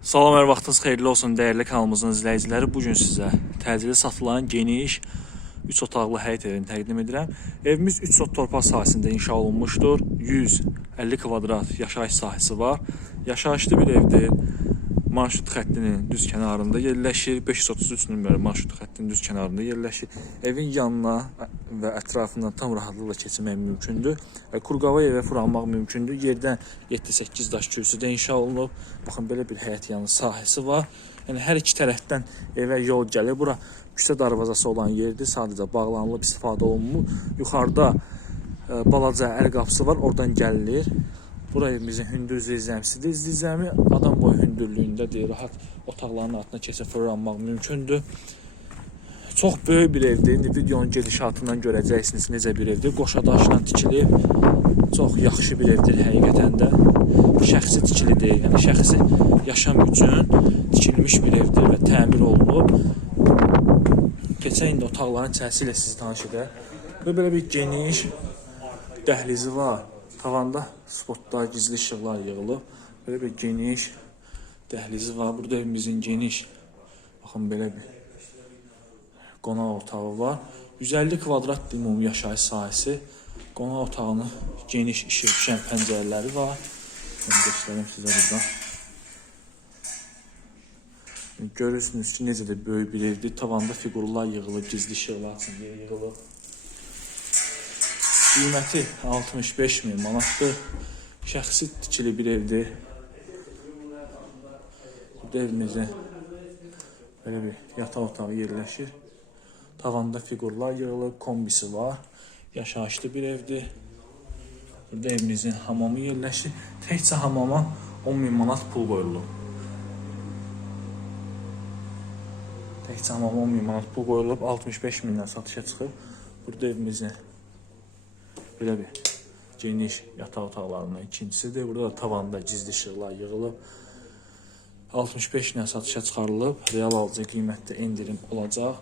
Salam, hər vaxtınız xeyirli olsun dəyərli kanalımızın izləyiciləri. Bu gün sizə təcili satılan geniş 3 otaqlı həyət evini təqdim edirəm. Evimiz 3 sot torpaq sahəsində inşa olunmuşdur. 150 kvadrat yaşayış sahəsi var. Yaşayışlı bir evdir. Marşrut xəttinin düz kənarında yerləşir. 533 nömrəli marşrut xəttinin düz kənarında yerləşir. Evin yanına və ətrafından tam rahatlıqla keçmək mümkündür. Və Qurqava evə fırlanmaq mümkündür. Yerdən 7-8 daş kürsüdə inşa olunub. Baxın belə bir həyət yanı sahəsi var. Yəni hər iki tərəfdən evə yol gəlir. Bura küçə darvazası olan yerdir. Sadəcə bağlanılıb istifadə olunmur. Yuxarıda e, balaca əl qapısı var. Oradan gəlilir. Bura evimizin hündür zirzəmisidir. Zirzəmi adam boyu hündürlüyündədir. Rahat otaqların altına keçib fırlanmaq mümkündür. Çox böyük bir evdir. İndi videonun gedişatından görəcəksiniz necə bir evdir. Qoşa daşla tikilib. Çox yaxşı bir evdir həqiqətən də. Şəxsi tikili deyil, yəni şəxsi yaşam üçün tikilmiş bir evdir və təmir olunub. Keçən indi otaqların içərisi ilə sizi tanış edək. Və belə bir geniş dəhlizi var. Tavanda spotlar, gizli işıqlar yığılıb. Belə bir geniş dəhlizi var. Burada evimizin geniş, baxın belə bir qonaq otağı var. 150 kvadrat ümumi yaşayış sahəsi. Qonaq otağının geniş işıq düşən pəncərələri var. Bunu göstərim sizə burada. Görürsünüz ki, necə də böyük bir evdir. Tavanda fiqurlar yığılıb, gizli işıqlar üçün yığılıb. Qiyməti 65 min manatdır. Şəxsi tikili bir evdir. Burada evimizdə belə bir yataq otağı yerləşir. Tavanda fiqurlar yığılıb, kombisi var. Yaşayışlı bir evdir. Burada evimizin hamamı yerləşir. Təkcə hamama 10 min manat pul qoyulub. Təkcə hamama 10 min manat pul qoyulub, 65 mindən satışa çıxıb. Burada evimizin belə bir geniş yataq otaqlarından ikincisidir. Burada da tavanda gizli işıqlar yığılıb. 65 ilə satışa çıxarılıb. Real alıcı qiymətdə endirim olacaq.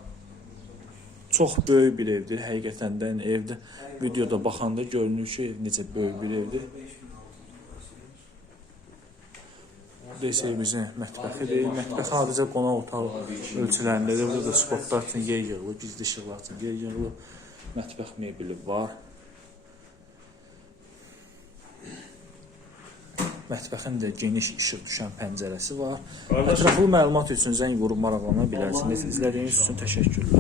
Çox böyük bir evdir həqiqətən də. Evdə videoda baxanda görünür ki, necə böyük bir evdir. Evimizin mətbəxidir. Mətbəx sadəcə qonaq otağı ölçülərindədir. Burada da spotlar üçün yer yığılıb, gizli işıqlar üçün yer yığılıb. Mətbəx mebeli var. Mətbəxin də geniş işıq düşən pəncərəsi var. Ətraflı məlumat üçün zəng vurub maraqlana bilərsiniz. İzlədiyiniz üçün təşəkkürlər.